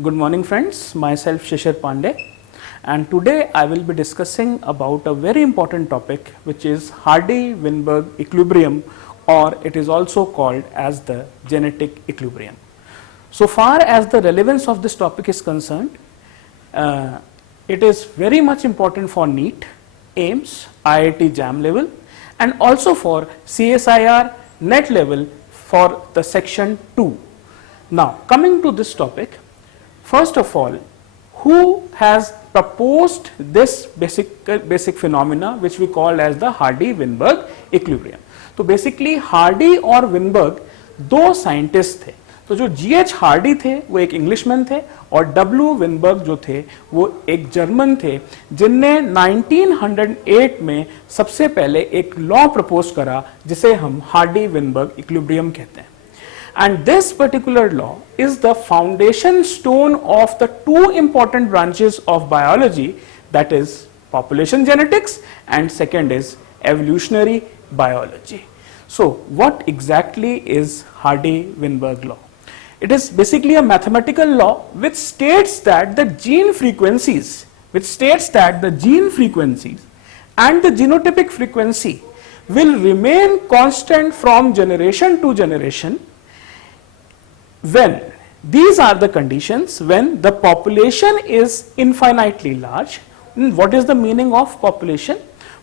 Good morning friends, myself Shishir Pandey, and today I will be discussing about a very important topic which is Hardy-Weinberg equilibrium, or it is also called as the genetic equilibrium. So far as the relevance of this topic is concerned, it is very much important for NEET, AIIMS, IIT JAM level, and also for CSIR NET level for the section 2. Now coming to this topic, first of all, who has proposed this basic phenomena which we call as the Hardy-Weinberg equilibrium? तो basically Hardy और Weinberg दो scientist थे. तो जो G.H. Hardy थे वो एक Englishman थे और W. विनबर्ग जो थे वो एक जर्मन थे, जिनने 1908 में सबसे पहले एक लॉ प्रपोज करा जिसे हम हार्डी-विनबर्ग इक्विलिब्रियम कहते हैं. And this particular law is the foundation stone of the two important branches of biology, that is population genetics and second is evolutionary biology. So what exactly is Hardy-Weinberg law? It is basically a mathematical law which states that the gene frequencies and the genotypic frequency will remain constant from generation to generation when these are the conditions when the population is infinitely large. What is the meaning of population?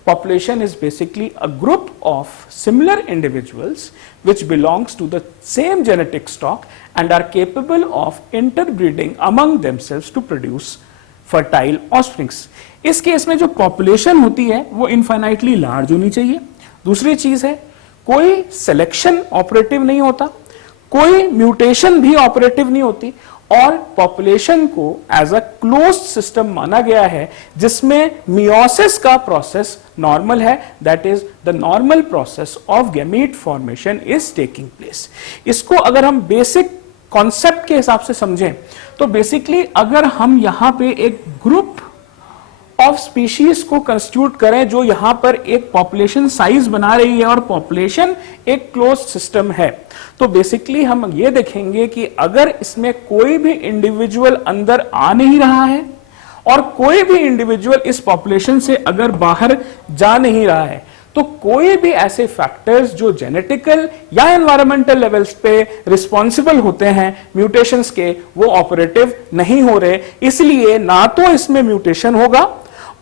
Population is basically a group of similar individuals which belongs to the same genetic stock and are capable of interbreeding among themselves to produce fertile offsprings. इस case में जो population होती है वो infinitely large होनी चाहिए. दूसरी चीज है कोई selection operative नहीं होता, कोई म्यूटेशन भी ऑपरेटिव नहीं होती और पॉपुलेशन को एज अ क्लोज्ड सिस्टम माना गया है जिसमें मियोसिस का प्रोसेस नॉर्मल है, that is the normal process of gamete formation is taking place. इसको अगर हम बेसिक कॉन्सेप्ट के हिसाब से समझें तो बेसिकली अगर हम यहां पे एक ग्रुप ऑफ स्पीशीज को कंस्टिट्यूट करें जो यहां पर एक पॉपुलेशन साइज बना रही है और पॉपुलेशन एक क्लोज सिस्टम है, तो बेसिकली हम ये देखेंगे कि अगर इसमें कोई भी इंडिविजुअल अंदर आ नहीं रहा है और कोई भी इंडिविजुअल इस पॉपुलेशन से अगर बाहर जा नहीं रहा है तो कोई भी ऐसे फैक्टर्स जो जेनेटिकल या एनवायरमेंटल लेवल्स पे रिस्पॉन्सिबल होते हैं म्यूटेशंस के वो ऑपरेटिव नहीं हो रहे. इसलिए ना तो इसमें म्यूटेशन होगा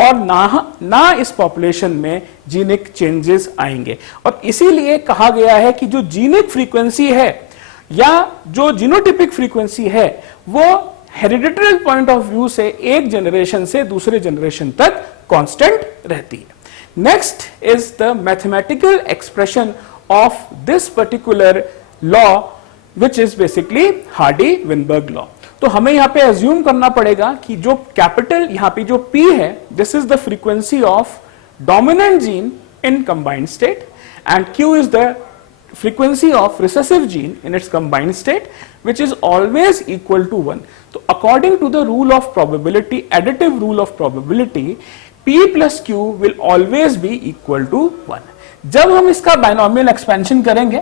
और ना इस पॉपुलेशन में जीनिक चेंजेस आएंगे. और इसीलिए कहा गया है कि जो जीनिक फ्रीक्वेंसी है या जो जीनोटिपिक फ्रीक्वेंसी है वो हेरिडिटरी पॉइंट ऑफ व्यू से एक जनरेशन से दूसरे जनरेशन तक कांस्टेंट रहती है. Next is the mathematical expression of this particular law which is basically Hardy-Weinberg law. तो हमें यहाँ पे assume करना पड़ेगा कि जो कैपिटल यहाँ पे जो P है, this is the frequency of dominant gene in combined state and Q is the frequency of recessive gene in its combined state which is always equal to 1. तो according to the rule of probability, additive rule of probability, P plus Q will always be equal to 1. जब हम इसका binomial expansion करेंगे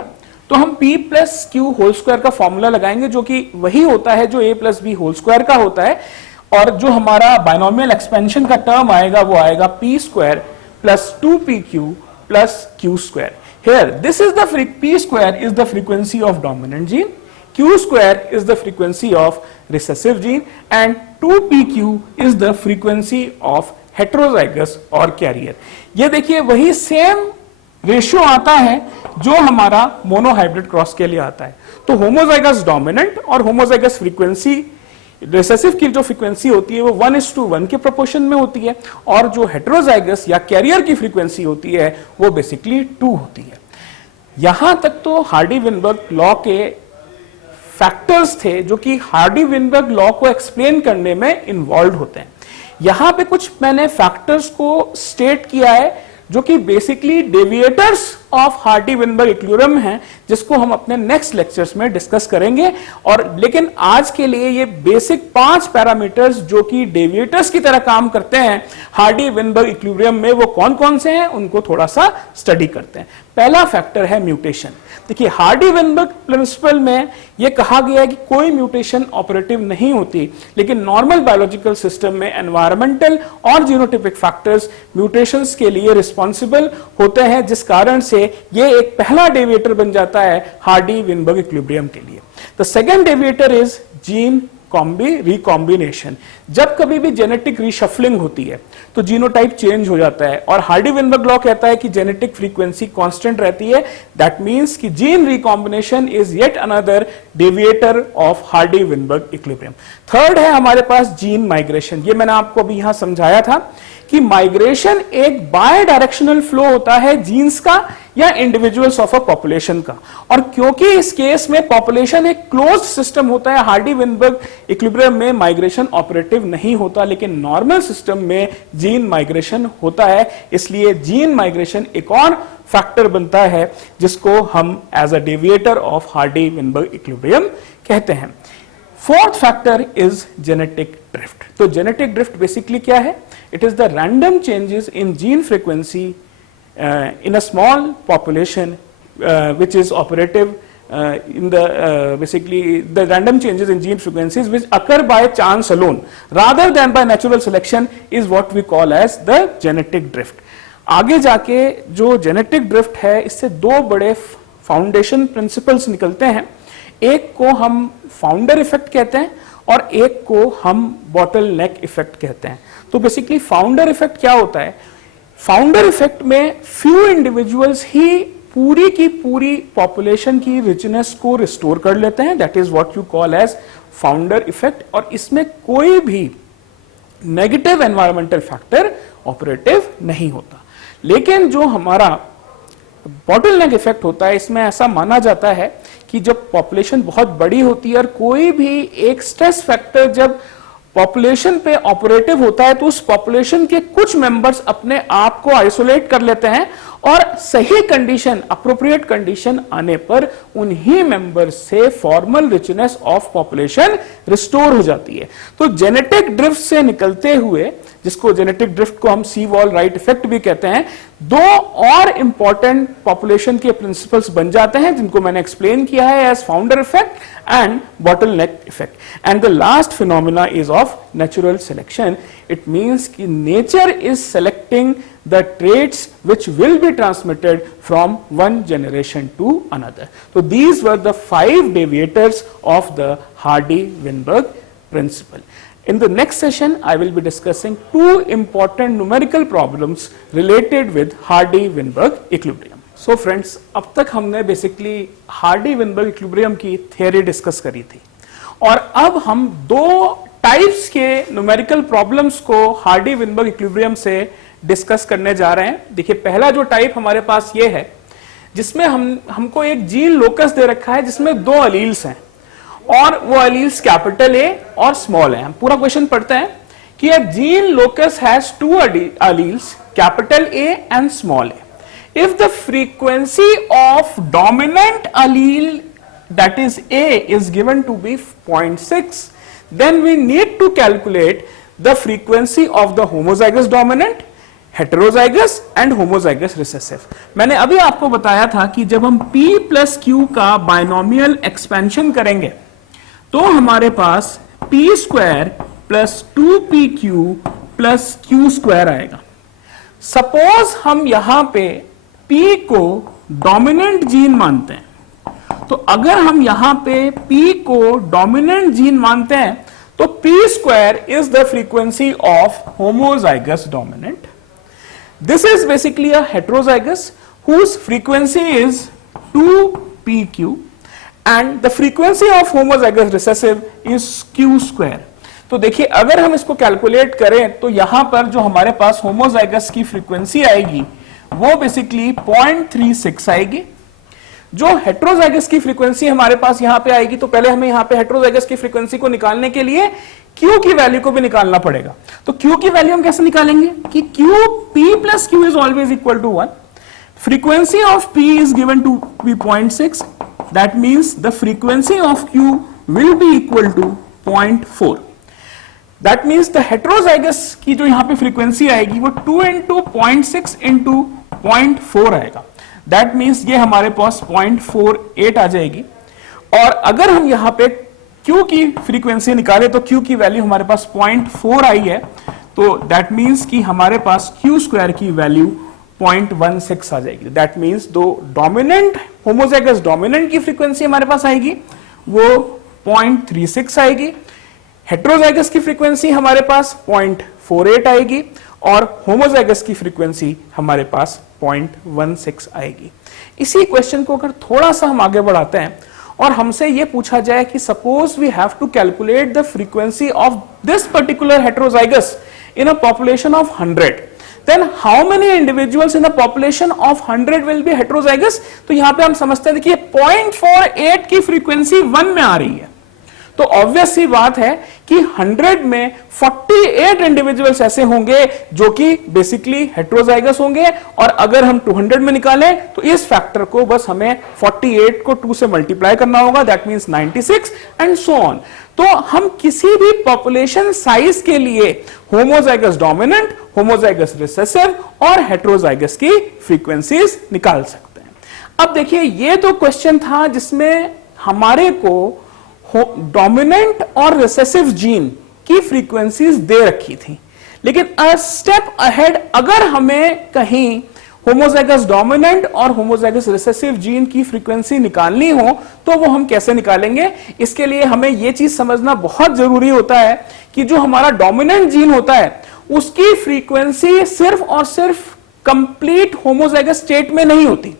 तो हम P plus Q whole square का formula लगाएंगे जो कि वही होता है जो A plus B whole square का होता है और जो हमारा बाइनोमियल एक्सपेंशन का टर्म आएगा वो आएगा P square plus 2PQ plus Q square. Here this is the P square is the frequency of dominant gene, Q square is the frequency of recessive gene and 2PQ is the frequency of heterozygous और career. ये देखिए वही same ratio आता है जो हमारा monohybrid cross के लिए आता है. तो होमोजाइगस डोमिनेंट और होमोजाइगस फ्रीक्वेंसी रिसेसिव की जो फ्रीक्वेंसी होती है वो 1:1 के प्रोपोर्शन में होती है और जो हेट्रोजाइगस या कैरियर की फ्रीक्वेंसी होती है वो बेसिकली 2 होती है. यहां तक तो हार्डी-विनबर्ग लॉ के फैक्टर्स थे जो कि हार्डी-विनबर्ग लॉ को एक्सप्लेन करने में इन्वॉल्व होते हैं. यहां पे कुछ मैंने फैक्टर्स को स्टेट किया है जो कि बेसिकली डेविएटर्स ऑफ हार्डी-विनबर्ग इक्विलिब्रियम है, जिसको हम अपने नेक्स्ट लेक्चर्स में डिस्कस करेंगे। और लेकिन आज के लिए ये बेसिक 5 पैरामीटर्स जो कि डेविएटर्स की तरह काम करते हैं हार्डी-विनबर्ग इक्विलिब्रियम में, वो कौन कौन से हैं उनको थोड़ा सा स्टडी करते हैं। पहला फैक्टर है म्यूटेशन। देखिए, हार्डी-विनबर्ग प्रिंसिपल में यह कहा गया है कि कोई म्यूटेशन ऑपरेटिव नहीं होती, लेकिन नॉर्मल बायोलॉजिकल सिस्टम में एनवायरमेंटल और जीनोटाइपिक फैक्टर्स म्यूटेशंस के लिए रिस्पॉन्सिबल होते हैं, जिस कारण से यह एक पहला डेविएटर बन जाता है हार्डी-विनबर्ग इक्विलिब्रियम के लिए। The second deviator is gene recombination. जब कभी भी जेनेटिक रीशफलिंग होती है तो जीनोटाइप चेंज हो जाता है, और हार्डी-विनबर्ग लॉ कहता है कि जेनेटिक फ्रीक्वेंसी कांस्टेंट रहती है। दैट मींस कि gene recombination is yet another deviator of Hardy Weinberg equilibrium. Third है हमारे पास जीन माइग्रेशन। ये मैंने आपको अभी यहां समझाया था कि माइग्रेशन एक बाय डायरेक्शनल फ्लो होता है जीन्स का या इंडिविजुअल्स ऑफ अ पॉपुलेशन का, और क्योंकि इस केस में पॉपुलेशन एक क्लोज्ड सिस्टम होता है, हार्डी-विनबर्ग इक्विलिब्रियम में माइग्रेशन ऑपरेटिव नहीं होता, लेकिन नॉर्मल सिस्टम में जीन माइग्रेशन होता है। इसलिए जीन माइग्रेशन एक और फैक्टर बनता है जिसको हम as a deviator of Hardy Weinberg equilibrium कहते हैं। Fourth factor is genetic drift. तो जेनेटिक ड्रिफ्ट बेसिकली क्या है? It is the random changes in gene frequency in a small population which is operative in the basically the random changes in gene frequencies which occur by chance alone rather than by natural selection is what we call as the genetic drift. आगे जाके जो genetic drift है, इससे दो बड़े foundation principles निकलते हैं। एक को हम फाउंडर इफेक्ट कहते हैं और एक को हम बॉटल नेक इफेक्ट कहते हैं। तो बेसिकली फाउंडर इफेक्ट क्या होता है? फाउंडर इफेक्ट में फ्यू इंडिविजुअल्स ही पूरी की पूरी पॉपुलेशन की रिचनेस को रिस्टोर कर लेते हैं। That is what you call as founder effect, और इसमें कोई भी नेगेटिव एनवायरमेंटल फैक्टर ऑपरेटिव नहीं होता। लेकिन जो हमारा बॉटलनेक इफेक्ट होता है, इसमें ऐसा माना जाता है कि जब पॉपुलेशन बहुत बड़ी होती है और कोई भी एक स्ट्रेस फैक्टर जब पॉपुलेशन पे ऑपरेटिव होता है, तो उस पॉपुलेशन के कुछ मेंबर्स अपने आप को आइसोलेट कर लेते हैं और सही कंडीशन, अप्रोप्रिएट कंडीशन आने पर उन्हीं मेंबर्स से formal richness of population restore हो जाती है। तो जेनेटिक ड्रिफ्ट से निकलते हुए, जिसको जेनेटिक ड्रिफ्ट को हम सी वॉल राइट इफेक्ट भी कहते हैं, दो और इंपॉर्टेंट पॉपुलेशन के प्रिंसिपल्स बन जाते हैं, जिनको मैंने एक्सप्लेन किया है as founder effect and bottleneck effect. And the last phenomena is of natural selection. It means कि nature is selecting the traits which will be transmitted from one generation to another. So these were the 5 deviators of the Hardy-Weinberg principle. In the next session, I will be discussing 2 important numerical problems related with Hardy-Weinberg equilibrium. So friends, अब तक हमने basically Hardy-Weinberg equilibrium की theory discuss करी थी, और अब हम 2 types के numerical problems को Hardy-Weinberg equilibrium से डिस्कस करने जा रहे हैं। देखिए, पहला जो टाइप हमारे पास ये है, जिसमें हमको एक जीन लोकस दे रखा है जिसमें 2 अलील्स हैं, और वो अलील्स कैपिटल ए और स्मॉल है। हम पूरा क्वेश्चन पढ़ते हैं कि a gene locus has 2 alleles, capital A and small a. If the frequency of dominant allele, that is A, is given to be 0.6, then we need to calculate the frequency of the homozygous dominant, heterozygous and homozygous recessive. मैंने अभी आपको बताया था कि जब हम P plus Q का binomial expansion करेंगे तो हमारे पास P square plus 2PQ plus Q square आएगा। सपोज हम यहां पे P को डोमिनेंट जीन मानते हैं, तो अगर हम यहां पे P को डोमिनेंट जीन मानते हैं तो P square is the frequency of homozygous dominant. This is basically a heterozygous whose frequency is 2pq and the frequency of homozygous recessive is q square. तो देखिए, अगर हम इसको कैलकुलेट करें तो यहां पर जो हमारे पास होमोजाइगस की फ्रीक्वेंसी आएगी वो बेसिकली 0.36 आएगी। जो हेट्रोजाइगस की फ्रीक्वेंसी हमारे पास यहां पे आएगी, तो पहले हमें यहां पे हेट्रोजाइगस की फ्रीक्वेंसी को निकालने के लिए Q की वैल्यू को भी निकालना पड़ेगा। तो Q की वैल्यू हम कैसे निकालेंगे कि Q P plus Q is always equal to 1। frequency of P is given to be 0.6, that means the frequency of Q will be equal to 0.4. That means the heterozygous की जो यहाँ पे frequency आएगी वो 2 into 0.6 into 0.4 आएगा. That means ये हमारे पास 0.48 आ जाएगी. और अगर हम यहाँ पे Q की फ्रीक्वेंसी निकाले तो Q की वैल्यू हमारे पास 0.4 आई है, तो दैट मीन्स कि हमारे पास Q स्क्वायर की वैल्यू 0.16 आ जाएगी. दैट मीन्स दो डोमिनेंट होमोजाइगस डोमिनेंट की फ्रीक्वेंसी हमारे पास आएगी वो 0.36 आएगी, हेट्रोजाइगस की फ्रीक्वेंसी हमारे पास 0.48 आएगी और होमोजाइगस की फ्रीक्वेंसी हमारे पास 0.16 आएगी. इसी क्वेश्चन को अगर थोड़ा सा हम आगे बढ़ाते हैं और हमसे ये पूछा जाए कि suppose we have to calculate the frequency of this particular heterozygous in a population of 100, then how many individuals in the population of 100 will be heterozygous? तो यहां पे हम समझते हैं देखिए 0.48 की फ्रीक्वेंसी 1 में आ रही है, तो ऑब्वियस सी बात है कि 100 में 48 इंडिविजुअल्स ऐसे होंगे जो कि बेसिकली हेट्रोजाइगस होंगे, और अगर हम 200 में निकालें तो इस फैक्टर को बस हमें 48 को 2 से मल्टीप्लाई करना होगा, that means 96 and so on. तो हम किसी भी पॉपुलेशन साइज के लिए होमोजाइगस डोमिनेंट, होमोजाइगस रिसेसिव और हेट्रोजाइगस की फ्रीक्वेंसीज निकाल सकते हैं. अब देखिए ये तो क्वेश्चन था जिसमें हमारे को डोमिनेंट और रिसेसिव जीन की फ्रीक्वेंसीज दे रखी थी, लेकिन अ स्टेप अहेड अगर हमें कहीं होमोजाइगस डोमिनेंट और होमोजाइगस रिसेसिव जीन की फ्रीक्वेंसी निकालनी हो तो वो हम कैसे निकालेंगे. इसके लिए हमें यह चीज समझना बहुत जरूरी होता है कि जो हमारा डोमिनेंट जीन होता है उसकी फ्रीक्वेंसी सिर्फ और सिर्फ कंप्लीट होमोजाइगस स्टेट में नहीं होती,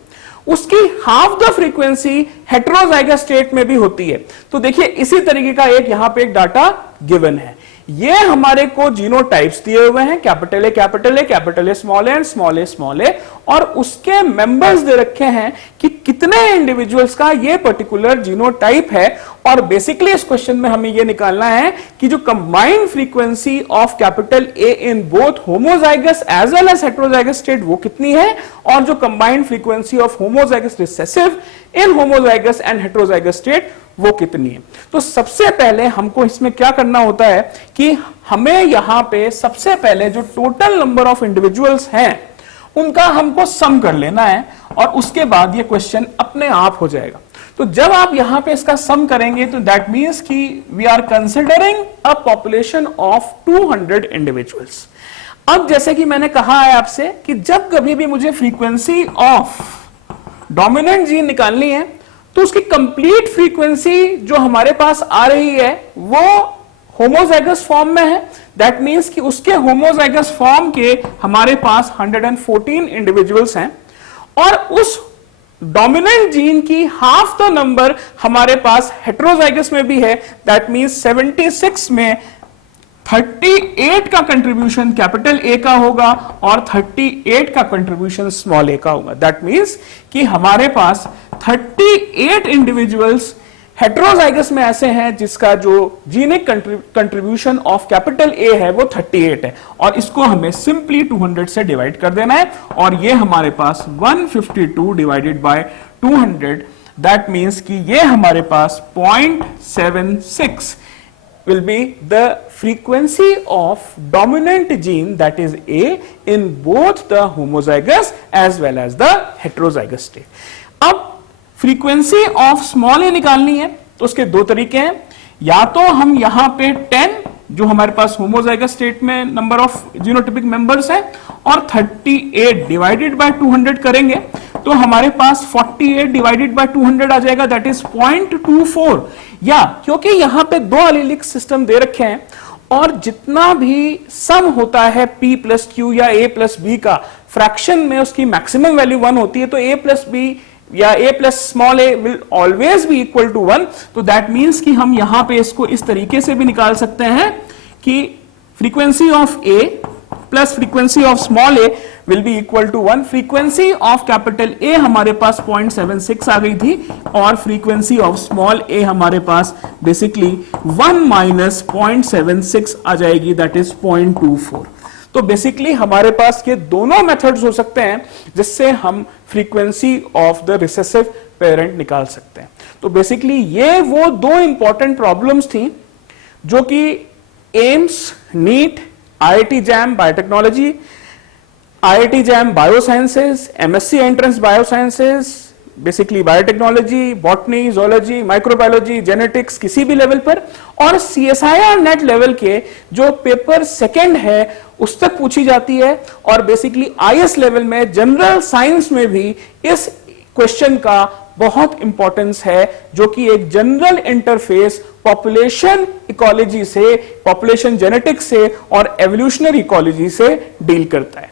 उसकी half the frequency heterozygous state में भी होती है. तो देखिए इसी तरीके का एक यहां पे एक डाटा गिवन है. ये हमारे को जीनोटाइप्स दिए हुए हैं, capital A capital A small a small a, और उसके मेंबर्स दे रखे हैं कि कितने इंडिविजुअल्स का ये पर्टिकुलर जीनोटाइप है. और बेसिकली इस क्वेश्चन में हमें ये निकालना है कि जो combined frequency of capital A in both homozygous as well as heterozygous state वो कितनी है, और जो combined frequency of homozygous recessive in homozygous and heterozygous state वो कितनी है. तो सबसे पहले हमको इसमें क्या करना होता है कि हमें यहां पे सबसे पहले जो टोटल नंबर ऑफ इंडिविजुअल्स हैं उनका हमको सम कर लेना है, और उसके बाद ये क्वेश्चन अपने आप हो जाएगा. तो जब आप यहां पे इसका सम करेंगे तो दैट मीन्स कि we are considering a population of 200 individuals. अब जैसे कि मैंने कहा है आपसे कि जब कभी भी मुझे फ्रीक्वेंसी ऑफ डोमिनेंट जीन निकालनी है तो उसकी कंप्लीट फ्रीक्वेंसी जो हमारे पास आ रही है वो होमोजाइगस फॉर्म में है. दैट मींस कि उसके होमोजाइगस फॉर्म के हमारे पास 114 इंडिविजुअल्स हैं, और उस डोमिनेंट जीन की हाफ द नंबर हमारे पास हेट्रोजाइगस में भी है. दैट मींस 76 में 38 का कंट्रीब्यूशन कैपिटल ए का होगा और 38 का कंट्रीब्यूशन स्मॉल ए का होगा. दैट मींस कि हमारे पास 38 इंडिविजुअल्स हेट्रोजाइगस में ऐसे हैं जिसका जो जीनिक कंट्रीब्यूशन ऑफ कैपिटल ए है वो 38 है, और इसको हमें सिंपली 200 से डिवाइड कर देना है, और ये हमारे पास 152 डिवाइडेड बाय 200, दैट मींस कि ये हमारे पास 0.76 will be the frequency of dominant gene, that is A, in both the homozygous as well as the heterozygous state. अब फ्रीक्वेंसी ऑफ स्मॉल ए निकालनी है तो उसके दो तरीके हैं. या तो हम यहां पे 10 जो हमारे पास होमोजाइगस स्टेट में नंबर ऑफ जीनोटिपिक मेंबर्स है और 38 डिवाइडेड बाय 200 करेंगे तो हमारे पास 48 डिवाइडेड बाय 200 आ जाएगा, दैट इज 0.24. या क्योंकि यहां पे दो एलिलिक सिस्टम दे रखे हैं और जितना भी सम होता है p प्लस क्यू या a प्लस बी का फ्रैक्शन में उसकी मैक्सिमम वैल्यू 1 होती है, तो a प्लस बी या a plus small a will always be equal to 1. तो दैट मीन्स कि हम यहां पे इसको इस तरीके से भी निकाल सकते हैं कि frequency of a plus frequency of small a will be equal to 1. Frequency of capital A हमारे पास 0.76 आ गई थी और फ्रीक्वेंसी ऑफ स्मॉल a हमारे पास बेसिकली 1 माइनस 0.76 आ जाएगी, दैट इज 0.24. तो बेसिकली हमारे पास ये दोनों मेथड्स हो सकते हैं जिससे हम frequency of the recessive parent निकाल सकते हैं। तो बेसिकली ये वो दो इंपॉर्टेंट प्रॉब्लम्स थी जो कि AIIMS, NEET, IIT JAM biotechnology, IIT JAM biosciences, MSc entrance biosciences, basically biotechnology, botany, zoology, microbiology, genetics किसी भी लेवल पर, और सीएसआईआर नेट लेवल के जो पेपर सेकंड है उस तक पूछी जाती है। और बेसिकली आईएस लेवल में जनरल साइंस में भी इस क्वेश्चन का बहुत इंपॉर्टेंस है, जो कि एक जनरल इंटरफेस पॉपुलेशन इकोलॉजी से, पॉपुलेशन जेनेटिक्स से और एवोल्यूशनरी इकोलॉजी से डील करता है।